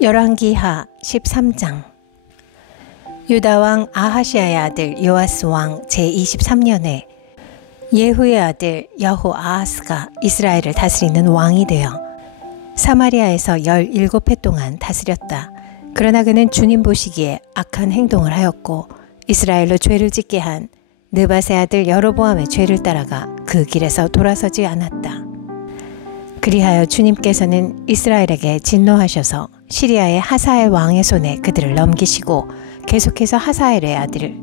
열왕기하 13장. 유다왕 아하시아의 아들 요아스 왕 제23년에 예후의 아들 여호아하스가 이스라엘을 다스리는 왕이 되어 사마리아에서 17해 동안 다스렸다. 그러나 그는 주님 보시기에 악한 행동을 하였고 이스라엘로 죄를 짓게 한 느밧의 아들 여로보암의 죄를 따라가 그 길에서 돌아서지 않았다. 그리하여 주님께서는 이스라엘에게 진노하셔서 시리아의 하사엘 왕의 손에 그들을 넘기시고 계속해서 하사엘의 아들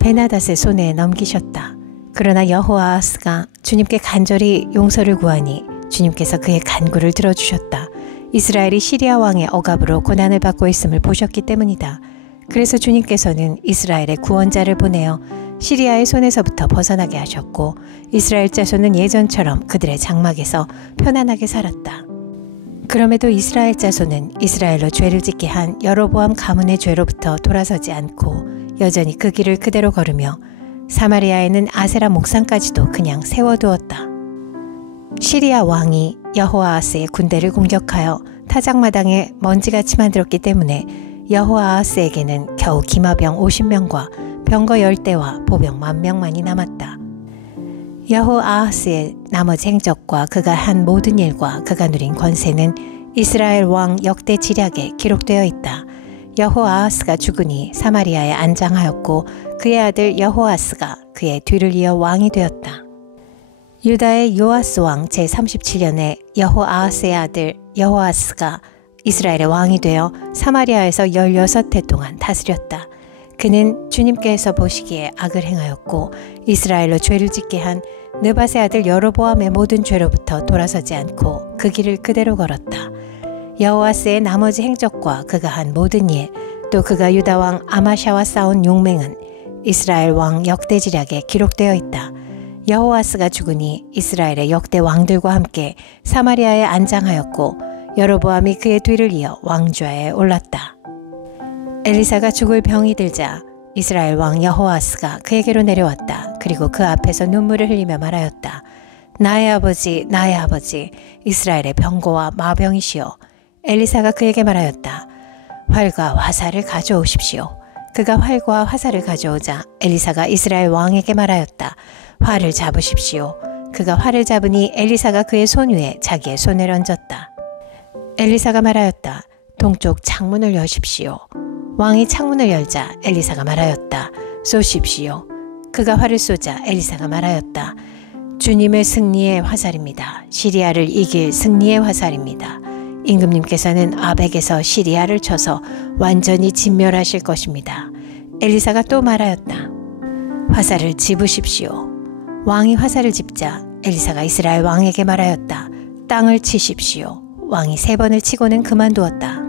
베나닷의 손에 넘기셨다. 그러나 여호아하스가 주님께 간절히 용서를 구하니 주님께서 그의 간구를 들어주셨다. 이스라엘이 시리아 왕의 억압으로 고난을 받고 있음을 보셨기 때문이다. 그래서 주님께서는 이스라엘의 구원자를 보내어 시리아의 손에서부터 벗어나게 하셨고 이스라엘 자손은 예전처럼 그들의 장막에서 편안하게 살았다. 그럼에도 이스라엘 자손은 이스라엘로 죄를 짓게 한 여로보암 가문의 죄로부터 돌아서지 않고 여전히 그 길을 그대로 걸으며 사마리아에는 아세라 목상까지도 그냥 세워두었다. 시리아 왕이 여호아하스의 군대를 공격하여 타작마당에 먼지같이 만들었기 때문에 여호아하스에게는 겨우 기마병 50명과 병거 10대와 보병 10,000명만이 남았다. 여호아하스의 나머지 행적과 그가 한 모든 일과 그가 누린 권세는 이스라엘 왕 역대 지략에 기록되어 있다. 여호아하스가 죽으니 사마리아에 안장하였고 그의 아들 여호아스가 그의 뒤를 이어 왕이 되었다. 유다의 요아스 왕 제37년에 여호아하스의 아들 여호아스가 이스라엘의 왕이 되어 사마리아에서 16해 동안 다스렸다. 그는 주님께서 보시기에 악을 행하였고 이스라엘로 죄를 짓게 한 느밧의 아들 여로보암의 모든 죄로부터 돌아서지 않고 그 길을 그대로 걸었다. 여호아스의 나머지 행적과 그가 한 모든 일, 또 그가 유다 왕 아마샤와 싸운 용맹은 이스라엘 왕 역대지략에 기록되어 있다. 여호아스가 죽으니 이스라엘의 역대 왕들과 함께 사마리아에 안장하였고 여로보암이 그의 뒤를 이어 왕좌에 올랐다. 엘리사가 죽을 병이 들자 이스라엘 왕 여호아스가 그에게로 내려왔다. 그리고 그 앞에서 눈물을 흘리며 말하였다. 나의 아버지, 나의 아버지, 이스라엘의 병거와 마병이시여. 엘리사가 그에게 말하였다. 활과 화살을 가져오십시오. 그가 활과 화살을 가져오자 엘리사가 이스라엘 왕에게 말하였다. 활을 잡으십시오. 그가 활을 잡으니 엘리사가 그의 손 위에 자기의 손을 얹었다. 엘리사가 말하였다. 동쪽 창문을 여십시오. 왕이 창문을 열자 엘리사가 말하였다. 쏘십시오. 그가 활을 쏘자 엘리사가 말하였다. 주님의 승리의 화살입니다. 시리아를 이길 승리의 화살입니다. 임금님께서는 아벡에서 시리아를 쳐서 완전히 진멸하실 것입니다. 엘리사가 또 말하였다. 화살을 집으십시오. 왕이 화살을 집자 엘리사가 이스라엘 왕에게 말하였다. 땅을 치십시오. 왕이 3번을 치고는 그만두었다.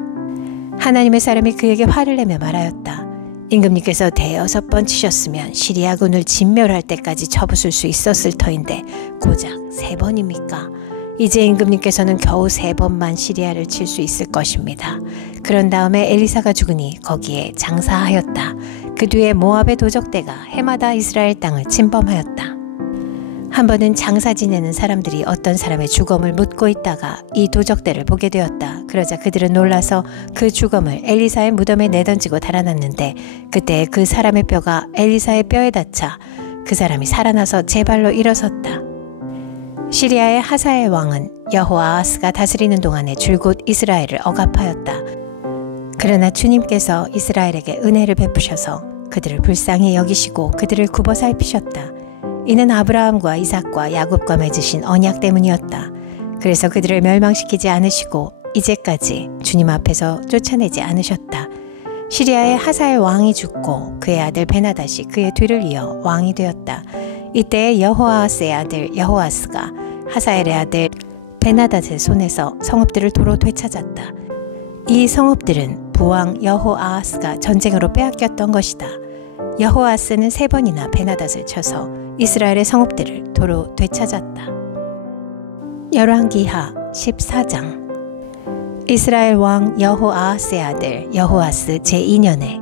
하나님의 사람이 그에게 화를 내며 말하였다. 임금님께서 6번 치셨으면 시리아군을 진멸할 때까지 쳐부술 수 있었을 터인데 고작 3번입니까? 이제 임금님께서는 겨우 3번만 시리아를 칠 수 있을 것입니다. 그런 다음에 엘리사가 죽으니 거기에 장사하였다. 그 뒤에 모압의 도적대가 해마다 이스라엘 땅을 침범하였다. 한 번은 장사 지내는 사람들이 어떤 사람의 주검을 묻고 있다가 이 도적대를 보게 되었다. 그러자 그들은 놀라서 그 주검을 엘리사의 무덤에 내던지고 달아났는데 그때 그 사람의 뼈가 엘리사의 뼈에 닿자 그 사람이 살아나서 제 발로 일어섰다. 시리아의 하사엘 왕은 여호아하스가 다스리는 동안에 줄곧 이스라엘을 억압하였다. 그러나 주님께서 이스라엘에게 은혜를 베푸셔서 그들을 불쌍히 여기시고 그들을 굽어 살피셨다. 이는 아브라함과 이삭과 야곱과 맺으신 언약 때문이었다. 그래서 그들을 멸망시키지 않으시고 이제까지 주님 앞에서 쫓아내지 않으셨다. 시리아의 하사엘 왕이 죽고 그의 아들 베나닷이 그의 뒤를 이어 왕이 되었다. 이때 여호아하스의 아들 여호아스가 하사엘의 아들 베나닷의 손에서 성읍들을 도로 되찾았다. 이 성읍들은 부왕 여호아하스가 전쟁으로 빼앗겼던 것이다. 여호아스는 3번이나 베나닷을 쳐서 이스라엘의 성읍들을 도로 되찾았다. 열왕기하 14장. 이스라엘 왕 여호아하스의 아들 여호아스 제2년에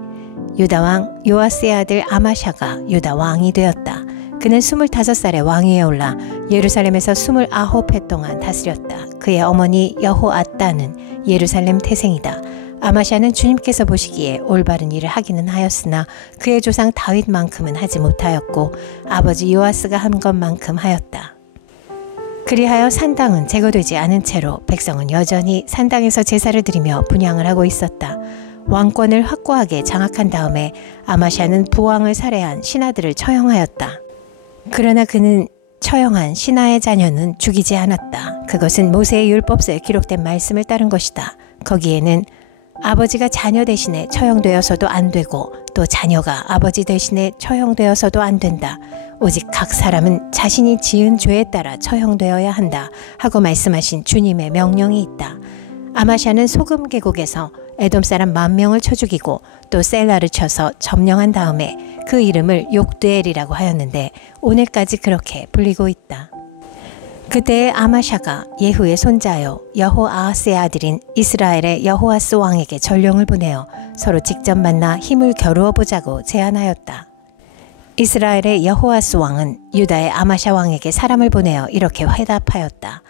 유다 왕 요아스의 아들 아마샤가 유다 왕이 되었다. 그는 25살에 왕위에 올라 예루살렘에서 29해 동안 다스렸다. 그의 어머니 여호아따는 예루살렘 태생이다. 아마샤는 주님께서 보시기에 올바른 일을 하기는 하였으나 그의 조상 다윗만큼은 하지 못하였고 아버지 요아스가 한 것만큼 하였다. 그리하여 산당은 제거되지 않은 채로 백성은 여전히 산당에서 제사를 드리며 분향을 하고 있었다. 왕권을 확고하게 장악한 다음에 아마샤는 부왕을 살해한 신하들을 처형하였다. 그러나 그는 처형한 신하의 자녀는 죽이지 않았다. 그것은 모세의 율법서에 기록된 말씀을 따른 것이다. 거기에는 아버지가 자녀 대신에 처형되어서도 안 되고 또 자녀가 아버지 대신에 처형되어서도 안 된다. 오직 각 사람은 자신이 지은 죄에 따라 처형되어야 한다 하고 말씀하신 주님의 명령이 있다. 아마샤는 소금 계곡에서 에돔 사람 10,000명을 쳐 죽이고 또 셀라를 쳐서 점령한 다음에 그 이름을 욕드엘이라고 하였는데 오늘까지 그렇게 불리고 있다. 그때의 아마샤가 예후의 손자요 여호아하스의 아들인 이스라엘의 여호아스 왕에게 전령을 보내어 서로 직접 만나 힘을 겨루어 보자고 제안하였다. 이스라엘의 여호아스 왕은 유다의 아마샤 왕에게 사람을 보내어 이렇게 회답하였다.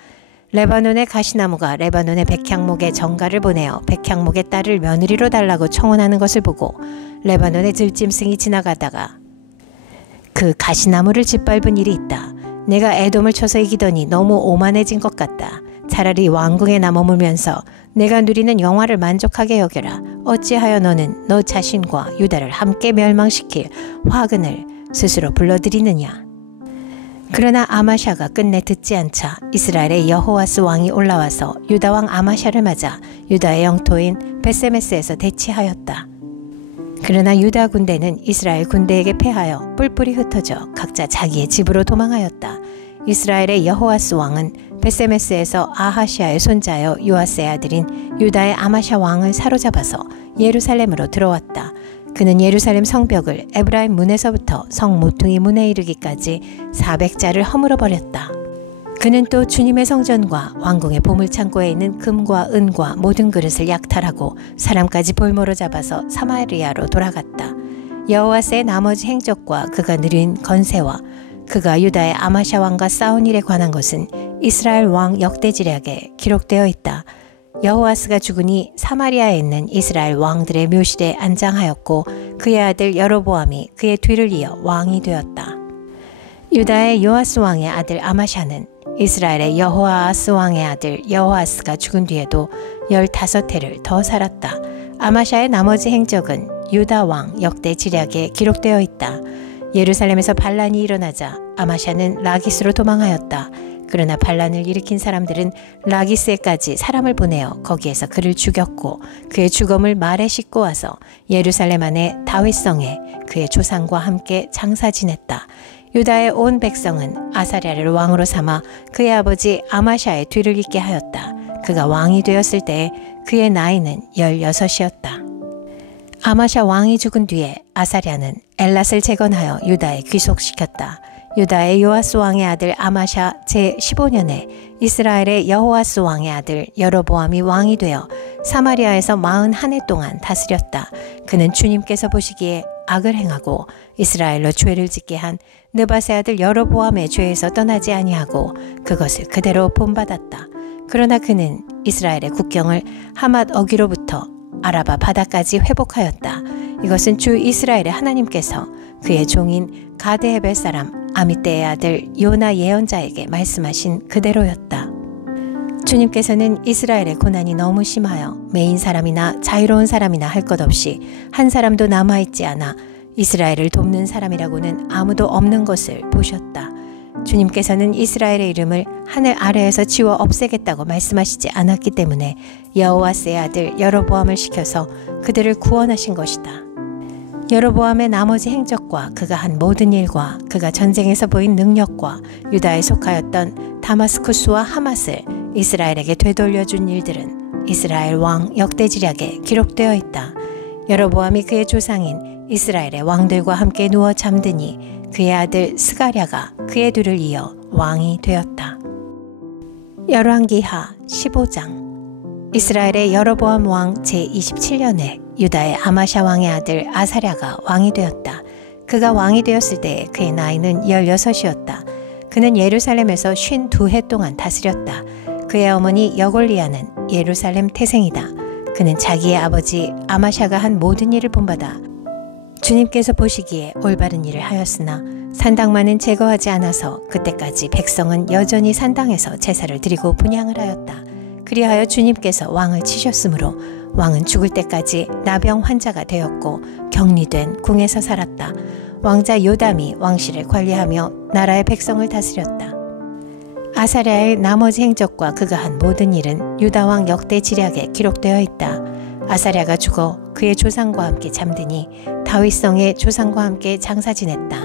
레바논의 가시나무가 레바논의 백향목에 정가를 보내어 백향목의 딸을 며느리로 달라고 청혼하는 것을 보고 레바논의 들짐승이 지나가다가 그 가시나무를 짓밟은 일이 있다. 내가 에돔을 쳐서 이기더니 너무 오만해진 것 같다. 차라리 왕궁에 남아물면서 내가 누리는 영화를 만족하게 여겨라. 어찌하여 너는 너 자신과 유다를 함께 멸망시킬 화근을 스스로 불러들이느냐. 그러나 아마샤가 끝내 듣지 않자 이스라엘의 여호아스 왕이 올라와서 유다 왕 아마샤를 맞아 유다의 영토인 베세메스에서 대치하였다. 그러나 유다 군대는 이스라엘 군대에게 패하여 뿔뿔이 흩어져 각자 자기의 집으로 도망하였다. 이스라엘의 여호아스 왕은 베세메스에서 아하시아의 손자여 요아스의 아들인 유다의 아마샤 왕을 사로잡아서 예루살렘으로 들어왔다. 그는 예루살렘 성벽을 에브라임 문에서부터 성 모퉁이 문에 이르기까지 400자를 허물어 버렸다. 그는 또 주님의 성전과 왕궁의 보물창고에 있는 금과 은과 모든 그릇을 약탈하고 사람까지 볼모로 잡아서 사마리아로 돌아갔다. 여호와스의 나머지 행적과 그가 누린 건세와 그가 유다의 아마샤 왕과 싸운 일에 관한 것은 이스라엘 왕 역대지략에 기록되어 있다. 여호아스가 죽으니 사마리아에 있는 이스라엘 왕들의 묘실에 안장하였고 그의 아들 여로보암이 그의 뒤를 이어 왕이 되었다. 유다의 요아스 왕의 아들 아마샤는 이스라엘의 여호아스 왕의 아들 여호아스가 죽은 뒤에도 15해를 더 살았다. 아마샤의 나머지 행적은 유다 왕 역대지략에 기록되어 있다. 예루살렘에서 반란이 일어나자 아마샤는 라기스로 도망하였다. 그러나 반란을 일으킨 사람들은 라기스에까지 사람을 보내어 거기에서 그를 죽였고 그의 주검을 말에 싣고 와서 예루살렘 안에 다윗성에 그의 조상과 함께 장사 지냈다. 유다의 온 백성은 아사랴를 왕으로 삼아 그의 아버지 아마샤의 뒤를 잇게 하였다. 그가 왕이 되었을 때 그의 나이는 16이었다. 아마샤 왕이 죽은 뒤에 아사랴는 엘랏을 재건하여 유다에 귀속시켰다. 유다의 요아스 왕의 아들 아마샤 제15년에 이스라엘의 여호아스 왕의 아들 여로보암이 왕이 되어 사마리아에서 41해 동안 다스렸다. 그는 주님께서 보시기에 악을 행하고 이스라엘로 죄를 짓게 한 느밧의 아들 여로보암의 죄에서 떠나지 아니하고 그것을 그대로 본받았다. 그러나 그는 이스라엘의 국경을 하맛 어기로부터 아라바 바다까지 회복하였다. 이것은 주 이스라엘의 하나님께서 그의 종인 가드헤벨 사람 아미떼의 아들 요나 예언자에게 말씀하신 그대로였다. 주님께서는 이스라엘의 고난이 너무 심하여 메인 사람이나 자유로운 사람이나 할 것 없이 한 사람도 남아있지 않아 이스라엘을 돕는 사람이라고는 아무도 없는 것을 보셨다. 주님께서는 이스라엘의 이름을 하늘 아래에서 지워 없애겠다고 말씀하시지 않았기 때문에 여호아스의 아들 여로보암을 시켜서 그들을 구원하신 것이다. 여로보암의 나머지 행적과 그가 한 모든 일과 그가 전쟁에서 보인 능력과 유다에 속하였던 다마스쿠스와 하맛을 이스라엘에게 되돌려준 일들은 이스라엘 왕 역대지략에 기록되어 있다. 여로보암이 그의 조상인 이스라엘의 왕들과 함께 누워 잠드니 그의 아들 스가랴가 그의 뒤를 이어 왕이 되었다. 열왕기하 15장. 이스라엘의 여로보암 왕 제27년에 유다의 아마샤 왕의 아들 아사랴가 왕이 되었다. 그가 왕이 되었을 때 그의 나이는 16이었다. 그는 예루살렘에서 52해 동안 다스렸다. 그의 어머니 여골리아는 예루살렘 태생이다. 그는 자기의 아버지 아마샤가 한 모든 일을 본받아 주님께서 보시기에 올바른 일을 하였으나 산당만은 제거하지 않아서 그때까지 백성은 여전히 산당에서 제사를 드리고 분향을 하였다. 그리하여 주님께서 왕을 치셨으므로 왕은 죽을 때까지 나병 환자가 되었고 격리된 궁에서 살았다. 왕자 요담이 왕실을 관리하며 나라의 백성을 다스렸다. 아사랴의 나머지 행적과 그가 한 모든 일은 유다왕 역대 지략에 기록되어 있다. 아사랴가 죽어 그의 조상과 함께 잠드니 다윗성의 조상과 함께 장사 지냈다.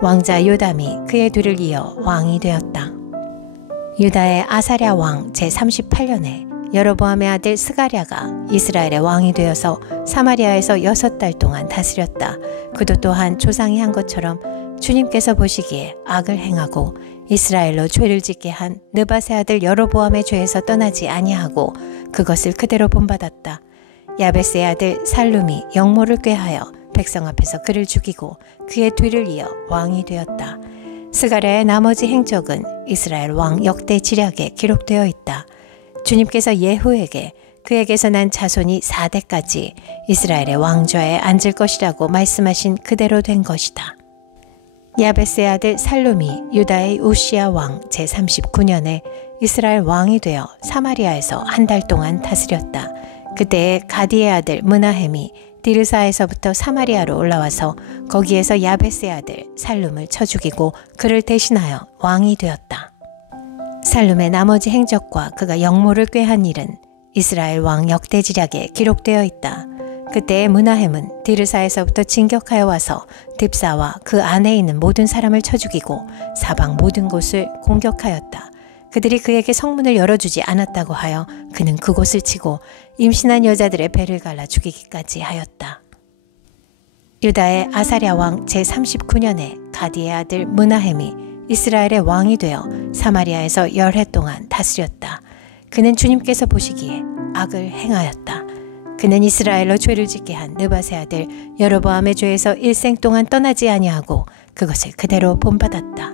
왕자 요담이 그의 뒤를 이어 왕이 되었다. 유다의 아사랴 왕 제38년에 여로보암의 아들 스가랴가 이스라엘의 왕이 되어서 사마리아에서 6달 동안 다스렸다. 그도 또한 조상이 한 것처럼 주님께서 보시기에 악을 행하고 이스라엘로 죄를 짓게 한 느밧의 아들 여로보암의 죄에서 떠나지 아니하고 그것을 그대로 본받았다. 야베스의 아들 살룸이 영모를 꾀하여 백성 앞에서 그를 죽이고 그의 뒤를 이어 왕이 되었다. 스가랴의 나머지 행적은 이스라엘 왕 역대 지략에 기록되어 있다. 주님께서 예후에게 그에게서 난 자손이 4대까지 이스라엘의 왕좌에 앉을 것이라고 말씀하신 그대로 된 것이다. 야베스의 아들 살룸이 유다의 우시야 왕 제39년에 이스라엘 왕이 되어 사마리아에서 한 달 동안 다스렸다. 그때에 가디의 아들 므나헴이 디르사에서부터 사마리아로 올라와서 거기에서 야베스의 아들 살룸을 쳐 죽이고 그를 대신하여 왕이 되었다. 살룸의 나머지 행적과 그가 영모를 꾀한 일은 이스라엘 왕 역대지략에 기록되어 있다. 그때의 므나헴은 디르사에서부터 진격하여 와서 딥사와 그 안에 있는 모든 사람을 쳐 죽이고 사방 모든 곳을 공격하였다. 그들이 그에게 성문을 열어주지 않았다고 하여 그는 그곳을 치고 임신한 여자들의 배를 갈라 죽이기까지 하였다. 유다의 아사랴 왕 제39년에 가디의 아들 므나헴이 이스라엘의 왕이 되어 사마리아에서 10해 동안 다스렸다. 그는 주님께서 보시기에 악을 행하였다. 그는 이스라엘로 죄를 짓게 한 느밧의 아들 여로보암의 죄에서 일생 동안 떠나지 아니하고 그것을 그대로 본받았다.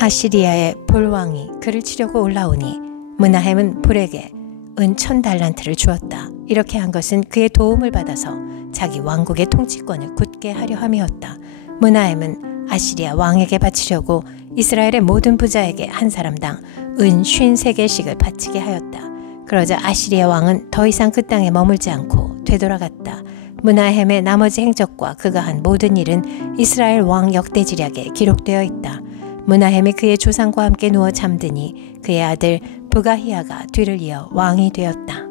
아시리아의 볼왕이 그를 치려고 올라오니 므나헴은 볼에게 은 1000달란트를 주었다. 이렇게 한 것은 그의 도움을 받아서 자기 왕국의 통치권을 굳게 하려 함이었다. 므나헴은 아시리아 왕에게 바치려고 이스라엘의 모든 부자에게 한 사람당 은 53개씩을 바치게 하였다. 그러자 아시리아 왕은 더 이상 그 땅에 머물지 않고 되돌아갔다. 므나헴의 나머지 행적과 그가 한 모든 일은 이스라엘 왕 역대지략에 기록되어 있다. 므나헴이 그의 조상과 함께 누워 잠드니 그의 아들 부가히야가 뒤를 이어 왕이 되었다.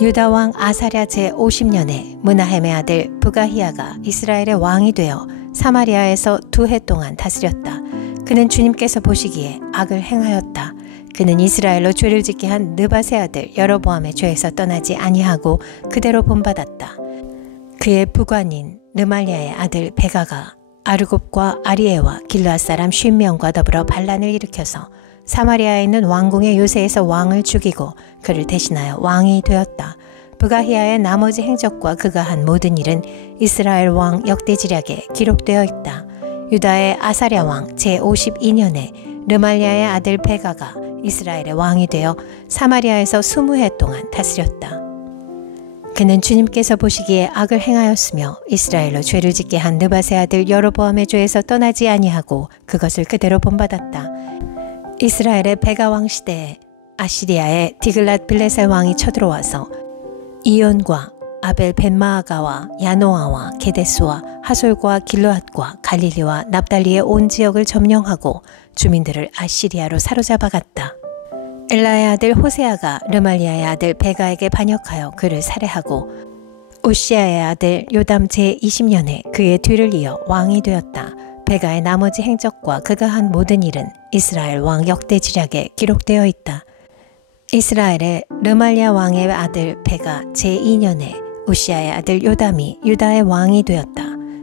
유다 왕 아사랴 제50년에 므나헴의 아들 부가히야가 이스라엘의 왕이 되어 사마리아에서 2해 동안 다스렸다. 그는 주님께서 보시기에 악을 행하였다. 그는 이스라엘로 죄를 짓게 한 느밧의 아들 여로보암의 죄에서 떠나지 아니하고 그대로 본받았다. 그의 부관인 르말리아의 아들 베가가 아르곱과 아리에와 길르앗 사람 50명과 더불어 반란을 일으켜서 사마리아에 있는 왕궁의 요새에서 왕을 죽이고 그를 대신하여 왕이 되었다. 부가히야의 나머지 행적과 그가 한 모든 일은 이스라엘 왕 역대지략에 기록되어 있다. 유다의 아사랴 왕 제52년에 르말리아의 아들 베가가 이스라엘의 왕이 되어 사마리아에서 20해 동안 다스렸다. 그는 주님께서 보시기에 악을 행하였으며 이스라엘로 죄를 짓게 한 느밧의 아들 여로보암의 죄에서 떠나지 아니하고 그것을 그대로 본받았다. 이스라엘의 베가 왕 시대에 아시리아의 디글랏 빌레셀 왕이 쳐들어와서 이온과 아벨 벳마아가와 야노아와 게데스와 하솔과 길르앗과 갈릴리와 납달리의 온 지역을 점령하고 주민들을 아시리아로 사로잡아 갔다. 엘라의 아들 호세아가 르말리아의 아들 베가에게 반역하여 그를 살해하고 우시아의 아들 요담 제20년에 그의 뒤를 이어 왕이 되었다. 베가의 나머지 행적과 그가 한 모든 일은 이스라엘 왕 역대지략에 기록되어 있다. 이스라엘의 르말리아 왕의 아들 베가 제2년에 우시아의 아들 요담이 유다의 왕이 되었다.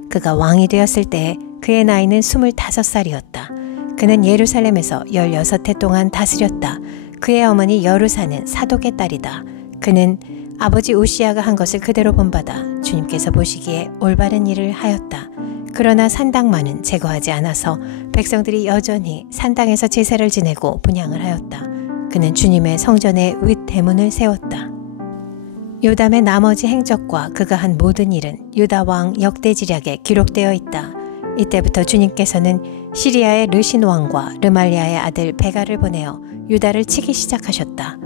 그가 왕이 되었을 때 그의 나이는 25살이었다. 그는 예루살렘에서 16해 동안 다스렸다. 그의 어머니 여루사는 사독의 딸이다. 그는 아버지 우시아가 한 것을 그대로 본받아 주님께서 보시기에 올바른 일을 하였다. 그러나 산당만은 제거하지 않아서 백성들이 여전히 산당에서 제사를 지내고 분향을 하였다. 그는 주님의 성전에 윗대문을 세웠다. 요담의 나머지 행적과 그가 한 모든 일은 유다 왕 역대지략에 기록되어 있다. 이때부터 주님께서는 시리아의 르신 왕과 르말리아의 아들 베가를 보내어 유다를 치기 시작하셨다.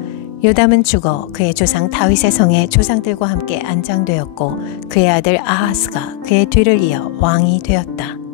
요담은 죽어 그의 조상 다윗의 성에 조상들과 함께 안장되었고 그의 아들 아하스가 그의 뒤를 이어 왕이 되었다.